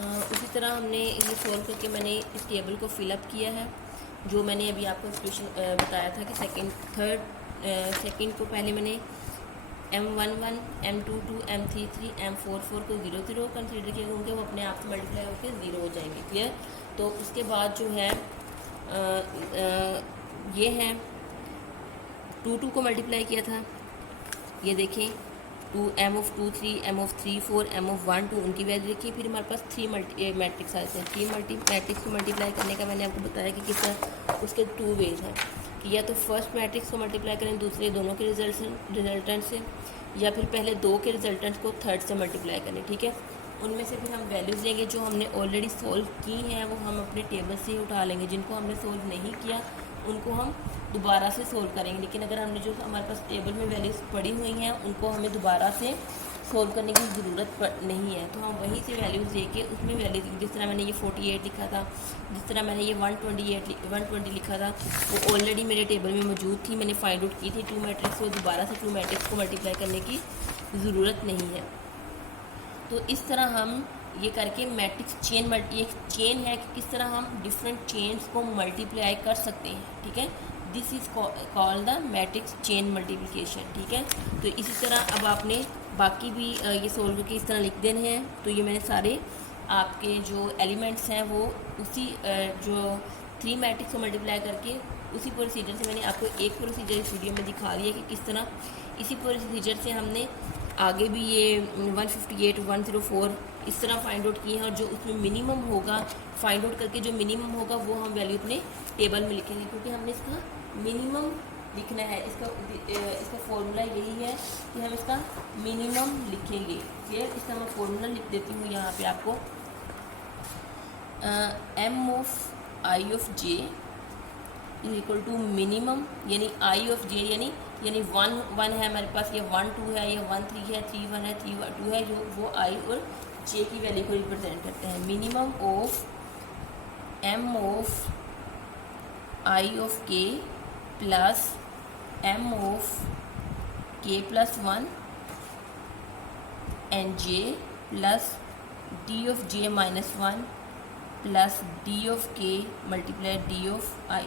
उसी तरह हमने ये सॉल्व करके मैंने इस टेबल को फिलअप किया है, जो मैंने अभी आपको एक्सप्रेशन बताया था कि सेकंड को पहले मैंने M11, M22, M33, M44 को 0 0 कंसिडर किया क्योंकि वो अपने आप से मल्टीप्लाई होकर 0 हो जाएंगे। क्लियर। तो उसके बाद जो है ये है 2 को मल्टीप्लाई किया था, ये देखें 2 M(2), 3 M(3), 4 M(1), 2 उनकी वैल्यू देखिए। फिर हमारे पास 3 मैट्रिक्स आते हैं। 3 मैट्रिक्स को मल्टीप्लाई करने का मैंने आपको बताया कि किस तरह उसके 2 वेज हैं कि या तो फर्स्ट मैट्रिक्स को मल्टीप्लाई करें दूसरे दोनों के रिजल्टेंट से, या फिर पहले 2 के रिजल्टेंट को थर्ड से मल्टीप्लाई करें। ठीक है, उनमें से फिर हम वैल्यूज़ लेंगे जो हमने ऑलरेडी सोल्व की हैं, वो हम अपने टेबल से ही उठा लेंगे। जिनको हमने सोल्व नहीं किया उनको हम दोबारा से सोल्व करेंगे, लेकिन अगर हमने जो हमारे पास टेबल में वैल्यूज़ पड़ी हुई हैं उनको हमें दोबारा से सोल्व करने की ज़रूरत नहीं है। तो हम वहीं से वैल्यूज़ लेके उसमें वैल्यूज, जिस तरह मैंने ये 48 लिखा था, जिस तरह मैंने ये 120 लिखा था, वो ऑलरेडी मेरे टेबल में मौजूद थी। मैंने फाइंड आउट की थी 2 मैट्रिक्स को, दोबारा से 2 मैट्रिक्स को मल्टीप्लाई करने की ज़रूरत नहीं है। तो इस तरह हम ये करके मैट्रिक्स चेन, एक चेन है कि किस तरह हम डिफरेंट चेन्स को मल्टीप्लाई कर सकते हैं। ठीक है, this is called the matrix chain multiplication. ठीक है, तो इसी तरह अब आपने बाकी भी ये सोल्व करके इस तरह लिख देने हैं। तो ये मैंने सारे आपके जो एलिमेंट्स हैं वो उसी जो 3 मैट्रिक्स को मल्टीप्लाई करके उसी प्रोसीजर से मैंने आपको एक प्रोसीजर इस वीडियो में दिखा दिया कि किस तरह इसी प्रोसीजर से हमने आगे भी ये 158, 104 इस तरह फाइंड आउट किए हैं, और जो उसमें मिनिमम होगा फाइंड आउट करके जो मिनिमम होगा वो हम वैल्यू अपने टेबल में लिखेंगे, क्योंकि हमने इसका मिनिमम लिखना है। इसका फॉर्मूला यही है कि हम इसका मिनिमम लिखेंगे। फिर इसका मैं फॉर्मूला लिख देती हूँ यहाँ पे आपको। M(i) of j is equal to minimum, यानी I of j यानी 1 है हमारे पास, ये 1 2 है, ये 1 3 है, 3 1 है, 3 2 है, जो वो I और j की वैल्यू को रिप्रेजेंट करते हैं। Minimum of M of I of k plus M of k plus 1 and j plus d of j minus 1 plus d of k multiply d of I।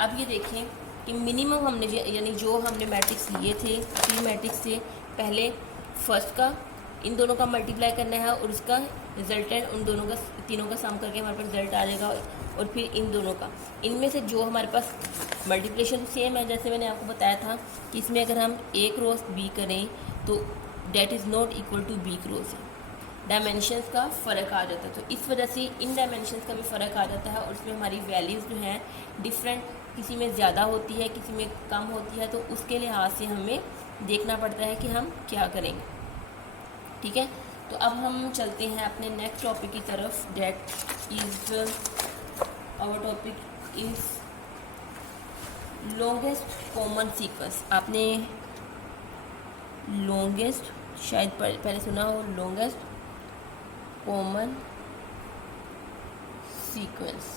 अब ये देखें कि minimum हमने यानी जो हमने मैट्रिक्स लिए थे 3 मैट्रिक्स से, पहले फर्स्ट का इन दोनों का मल्टीप्लाई करना है और उसका रिजल्टेंट उन दोनों का, तीनों का सम करके हमारे पास रिजल्ट आ जाएगा, और फिर इन दोनों का, इनमें से जो हमारे पास मल्टीप्लिकेशन सेम है, जैसे मैंने आपको बताया था कि इसमें अगर हम a क्रॉस b करें तो that is not equal to b cross, dimensions का फ़र्क आ जाता है। तो इस वजह से इन डायमेंशंस का भी फ़र्क आ जाता है, और उसमें हमारी वैल्यूज़ जो हैं डिफरेंट, किसी में ज़्यादा होती है किसी में कम होती है, तो उसके लिहाज से हमें देखना पड़ता है कि हम क्या करेंगे। ठीक है, तो अब हम चलते हैं अपने नेक्स्ट टॉपिक की तरफ। That is our topic is longest common sequence. आपने लॉन्गेस्ट शायद पहले सुना हो, लॉन्गेस्ट कॉमन सीक्वेंस,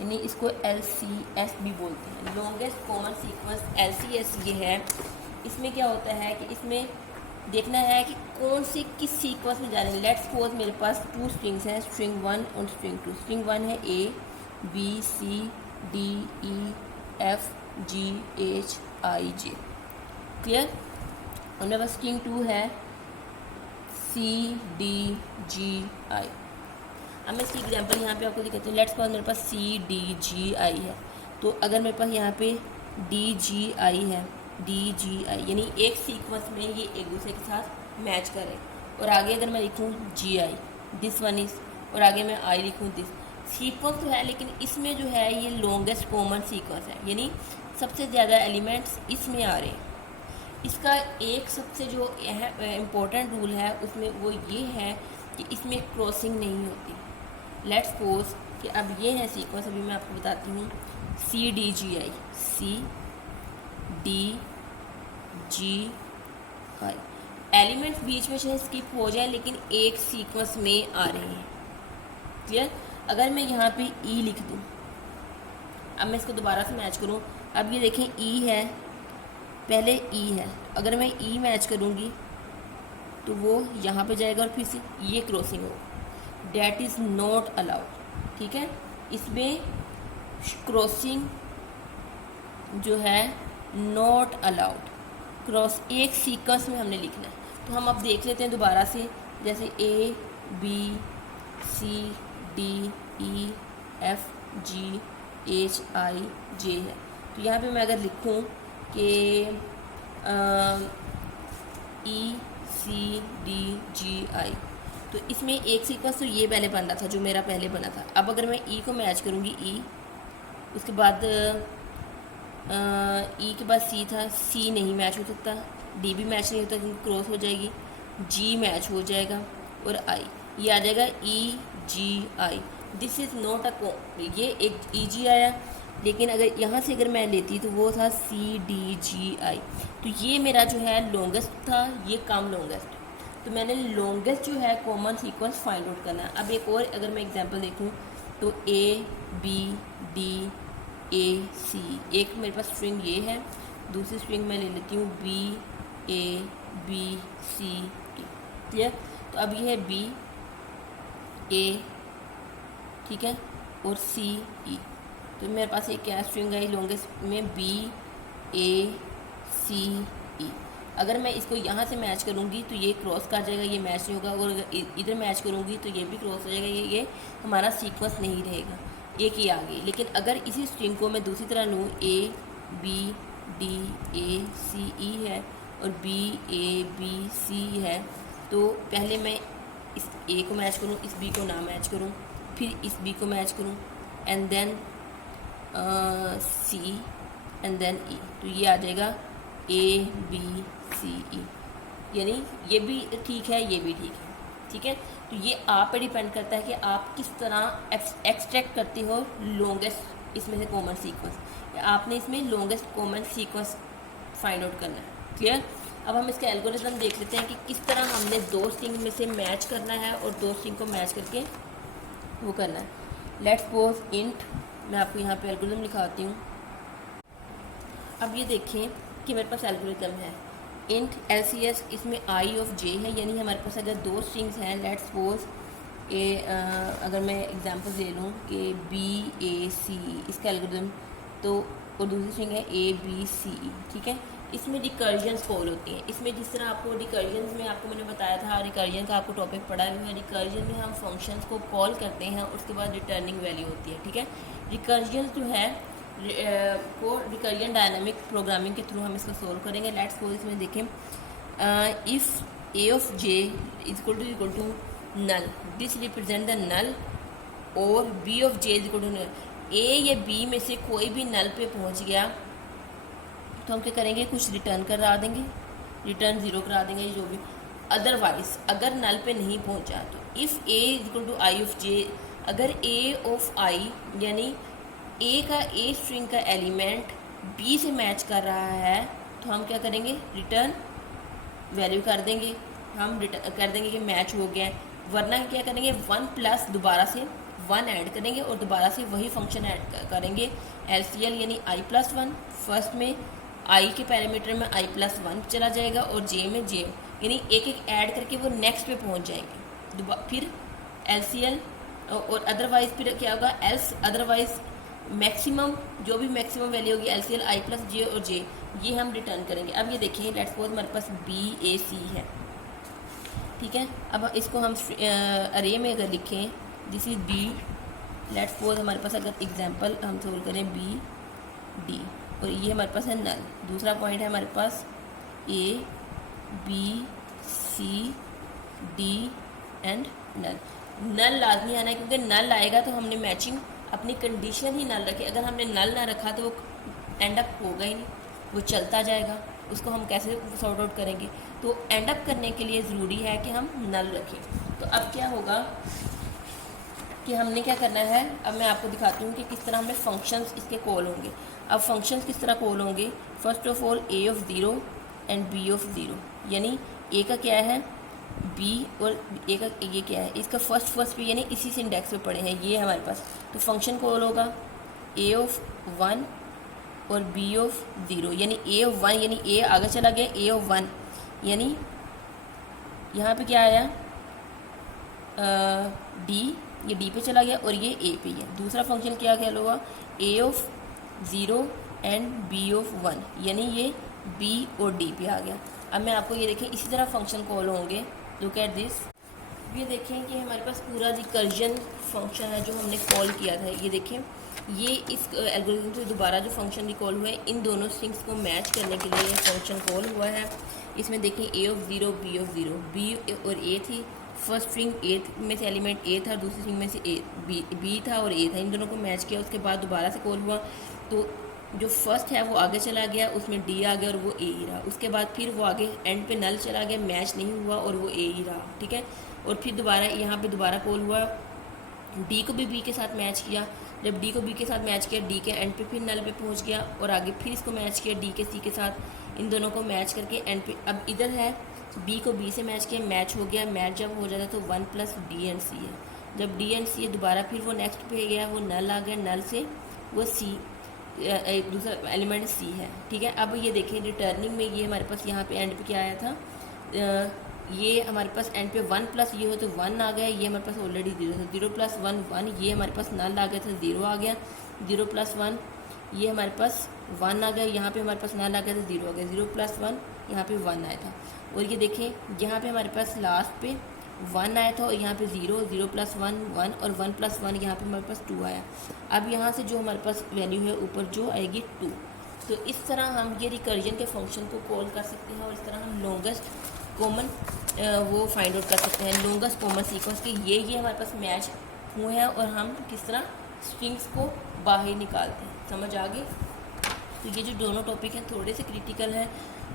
यानी इसको LCS भी बोलते हैं। लॉन्गेस्ट कॉमन सीक्वेंस LCS ये है। इसमें क्या होता है कि इसमें देखना है कि कौन सी किस सीक्वेंस में जा रहे हैं। लेट्स सपोज मेरे पास 2 स्ट्रिंग्स हैं, स्ट्रिंग 1 और स्ट्रिंग 2। स्ट्रिंग 1 है A B C D E F G H I J। Clear. और मेरे पास स्ट्रिंग 2 है C D G I। अब मैं इसकी एग्जांपल यहाँ पे आपको दिखाती हूँ। लेट्स सपोज मेरे पास C D G I है, तो अगर मेरे पास यहाँ पे D G I है, D G I यानी एक सीक्वेंस में ये एक दूसरे के साथ मैच करें। और आगे अगर मैं लिखूँ G I, this one is, और आगे मैं I लिखूँ दिस, सीक्वेंस तो है लेकिन इसमें जो है ये लॉन्गेस्ट कॉमन सीक्वेंस है, यानी सबसे ज़्यादा एलिमेंट्स इसमें आ रहे हैं। इसका एक सबसे जो इम्पोर्टेंट रूल है उसमें वो ये है कि इसमें क्रॉसिंग नहीं होती। लेट्स सपोज कि अब ये है सीक्वेंस, अभी मैं आपको बताती हूँ। C D G I, C D G I, elements बीच में चाहे स्किप हो जाए लेकिन एक सीक्वेंस में आ रहे हैं। क्लियर। अगर मैं यहाँ पे E लिख दूँ, अब मैं इसको दोबारा से मैच करूँ, अब ये देखें E है, पहले E है, अगर मैं E मैच करूँगी तो वो यहाँ पे जाएगा और फिर से ये क्रॉसिंग होगा। That is not allowed. ठीक है, इसमें क्रॉसिंग जो है नॉट अलाउड, क्रॉस एक सीक्वेंस में हमने लिखना है। तो हम अब देख लेते हैं दोबारा से, जैसे A B C D E F G H I J है। तो यहाँ पे मैं अगर लिखूँ कि ई सी डी जी आई, तो इसमें एक सीक्वेंस तो ये पहले बन रहा था जो मेरा पहले बना था। अब अगर मैं ई को मैच करूँगी, ई उसके बाद ई के बाद सी था, सी नहीं मैच हो सकता, डी भी मैच नहीं होता क्योंकि क्रॉस हो जाएगी, जी मैच हो जाएगा और आई, ये आ जाएगा ई जी आई। दिस इज़ नॉट अ ये एक ई जी आया, लेकिन अगर यहाँ से अगर मैं लेती तो वो था सी डी जी आई। तो ये मेरा जो है लॉन्गेस्ट था, ये कम लॉन्गेस्ट। तो मैंने लॉन्गेस्ट जो है कॉमन सीक्वेंस फाइंड आउट करना है। अब एक और अगर मैं एग्जांपल देखूँ तो ए बी डी ए सी, एक मेरे पास स्ट्रिंग ये है, दूसरी स्ट्रिंग मैं ले लेती हूँ B A B C D. Clear? तो अब ये है बी ए, ठीक है, और सी ई। तो मेरे पास एक क्या स्ट्रिंग आई लॉन्गेस्ट में बी ए सी ई। अगर मैं इसको यहाँ से मैच करूँगी तो ये क्रॉस कर जाएगा, ये मैच नहीं होगा, और अगर इधर मैच करूँगी तो ये भी क्रॉस हो जाएगा, ये हमारा सीक्वेंस नहीं रहेगा, एक ही आगे। लेकिन अगर इसी स्ट्रिंग को मैं दूसरी तरह लूँ, ए बी डी ए सी ई है और बी ए बी सी है, तो पहले मैं इस ए को मैच करूँ, इस बी को ना मैच करूँ, फिर इस बी को मैच करूँ, and then C and then E, तो ये आ जाएगा ए बी सी ई। यानी ये भी ठीक है, ये भी ठीक है। ठीक है, तो ये आप पे डिपेंड करता है कि आप किस तरह एक्सट्रैक्ट करते हो लॉन्गेस्ट इसमें से कॉमन सीक्वेंस, या आपने इसमें longest common sequence find out करना है। क्लियर? अब हम इसका एल्गोरिथम देख लेते हैं कि किस तरह हमने दो स्ट्रिंग में से मैच करना है और दो स्ट्रिंग को मैच करके वो करना है। लेट्स सपोज इंट, मैं आपको यहाँ पे एल्गोरिथम लिखाती हूँ। अब ये देखें कि मेरे पास एल्गोरिथम है इंट LCS, इसमें आई ऑफ जे है, यानी हमारे पास अगर दो स्ट्रिंग्स हैं, लेट्स सपोज अगर मैं एग्जांपल दे लूँ कि बी ए सी, इसका एल्गोरिथम, तो और दूसरी स्ट्रिंग है ए बी सी ई। ठीक है, इसमें रिकर्जन्स कॉल होती हैं। इसमें जिस तरह आपको रिकर्जन्स में आपको मैंने बताया था, रिकर्जन का आपको टॉपिक पढ़ा है, रिकर्जन में हम फंक्शंस को कॉल करते हैं और उसके बाद रिटर्निंग वैल्यू होती है। ठीक है, रिकर्जन जो है को रिकर्जन डायनामिक प्रोग्रामिंग के थ्रू हम इसको सोल्व करेंगे। लेट्स सपोज इसमें देखें if A of J equal to null, this represent the null, और B of J equal to null, A या बी में से कोई भी नल पे पहुंच गया तो हम क्या करेंगे, कुछ रिटर्न करा देंगे, रिटर्न 0 करा देंगे जो भी। अदरवाइज अगर नल पे नहीं पहुंचा तो if A equal to I of J, अगर ए ऑफ आई यानी ए का ए स्ट्रिंग का एलिमेंट बी से मैच कर रहा है, तो हम क्या करेंगे, रिटर्न वैल्यू कर देंगे, हम रिटर्न कर देंगे कि मैच हो गया है। वरना क्या करेंगे, 1 प्लस दोबारा से 1 ऐड करेंगे और दोबारा से वही फंक्शन ऐड करेंगे LCL यानी i+1। फर्स्ट में आई के पैरामीटर में i+1 चला जाएगा और जे में जे, यानी एक एक ऐड करके वो नेक्स्ट पे पहुंच जाएंगे। फिर LCL और अदरवाइज फिर क्या होगा, एल्स अदरवाइज मैक्सिमम जो भी मैक्सिमम वैल्यू होगी LCL i+j और j, ये हम रिटर्न करेंगे। अब ये देखिए लेट्स सपोज हमारे पास BAC है। ठीक है, अब इसको हम अरे में अगर लिखें this is B, let's suppose हमारे पास अगर एग्जांपल हम सोल्व करें BD, और ये हमारे पास है नल। दूसरा पॉइंट है हमारे पास ABCD एंड नल। नल लाजमी आना है क्योंकि नल आएगा तो हमने मैचिंग अपनी कंडीशन ही नल रखी। अगर हमने नल ना रखा तो वो एंड अप होगा ही नहीं, वो चलता जाएगा, उसको हम कैसे सॉर्ट आउट करेंगे। तो एंड अप करने के लिए ज़रूरी है कि हम नल रखें। तो अब क्या होगा कि हमने क्या करना है, अब मैं आपको दिखाती हूँ कि किस तरह हमें फंक्शंस इसके कॉल होंगे। अब फंक्शंस किस तरह कॉल होंगे, first of all A of 0 and B of 0, यानी A का क्या है B और A का ये क्या है, इसका फर्स्ट पे यानी इसी सिंडेक्स पे पड़े हैं ये हमारे पास। तो फंक्शन कॉल होगा A ऑफ 1 और B ऑफ 0, यानी A ऑफ 1 यानी A आगे चला गया, A ऑफ 1 यानी यहाँ पे क्या आया डी, ये डी पे चला गया और ये ए पे है। दूसरा फंक्शन क्या क्या होगा, ए ऑफ 0 एंड बी ऑफ 1, यानी ये बी और डी पे आ गया। अब मैं आपको ये देखें इसी तरह फंक्शन कॉल होंगे, लुक एट दिस। ये देखें कि हमारे पास पूरा रिकर्जन फंक्शन है जो हमने कॉल किया था। ये देखें, ये इस एल्गोरिथम से दोबारा जो फंक्शन रिकॉल हुआ है, इन दोनों स्ट्रिंग्स को मैच करने के लिए फंक्शन कॉल हुआ है। इसमें देखें ए ऑफ 0 बी ऑफ 0, बी और ए थी। फर्स्ट स्ट्रिंग ए में से एलिमेंट ए था, दूसरी स्ट्रिंग में से ए बी था और ए था, इन दोनों को मैच किया। उसके बाद दोबारा से कॉल हुआ तो जो फर्स्ट है वो आगे चला गया, उसमें डी आ गया और वो ए ही रहा। उसके बाद फिर वो आगे एंड पे नल चला गया, मैच नहीं हुआ और वो ए ही रहा, ठीक है। और फिर दोबारा यहाँ पे दोबारा कॉल हुआ, डी को भी बी के साथ मैच किया। जब डी को बी के साथ मैच किया, डी के एंड पे फिर नल पे पहुँच गया और आगे फिर इसको मैच किया डी के सी के साथ, इन दोनों को मैच करके एंड पे। अब इधर है बी को बी से मैच किया, मैच हो गया। मैच जब हो जाता है तो 1 प्लस डी एंड सी है। जब डी एंड सी है दोबारा फिर वो नेक्स्ट पे गया, वो नल आ गया, नल से वो सी, एक दूसरा एलिमेंट सी है, ठीक है। अब ये देखिए रिटर्निंग में ये हमारे पास यहाँ पे एंड पे क्या आया था, ये हमारे पास एंड पे 1 प्लस ये हो तो 1 आ गया, ये हमारे पास ऑलरेडी 0 था। 0 प्लस 1 1, ये हमारे पास नल आ गया था, 0 आ गया। 0 प्लस 1, ये हमारे पास 1 आ गया, यहाँ पे हमारे पास नल आ गया था, 0 आ गया। 0 प्लस 1, यहाँ पे 1 आया था। और ये देखें यहाँ पे हमारे पास लास्ट पे 1 आया था और यहाँ पे 0, 0 प्लस 1 1 और 1 प्लस 1 यहाँ पे हमारे पास 2 आया। अब यहाँ से जो हमारे पास वैल्यू है ऊपर जो आएगी 2। तो इस तरह हम ये रिकर्जन के फंक्शन को कॉल कर सकते हैं और इस तरह हम लॉन्गेस्ट कॉमन वो फाइंड आउट कर सकते हैं, लॉन्गेस्ट कॉमन सीक्वेंस के ये हमारे पास मैच हुए हैं और हम किस तरह स्ट्रिंग्स को बाहर निकालते हैं। समझ आ गई? तो ये जो दोनों टॉपिक हैं थोड़े से क्रिटिकल हैं,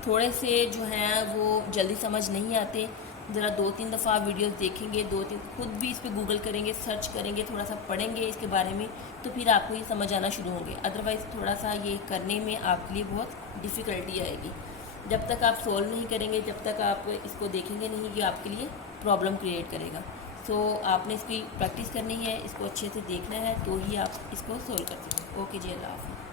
थोड़े से जो हैं वो जल्दी समझ नहीं आते। ज़रा 2-3 दफ़ा वीडियोस देखेंगे, 2-3 खुद भी इस पर गूगल करेंगे, सर्च करेंगे, थोड़ा सा पढ़ेंगे इसके बारे में, तो फिर आपको ये समझ आना शुरू होंगे। अदरवाइज़ थोड़ा सा ये करने में आपके लिए बहुत डिफ़िकल्टी आएगी। जब तक आप सॉल्व नहीं करेंगे, जब तक आप इसको देखेंगे नहीं, ये आपके लिए प्रॉब्लम क्रिएट करेगा। सो आपने इसकी प्रैक्टिस करनी है, इसको अच्छे से देखना है, तो ही आप इसको सॉल्व कर सकते हैं। ओके जी, अल्लाह हाफ़िज़।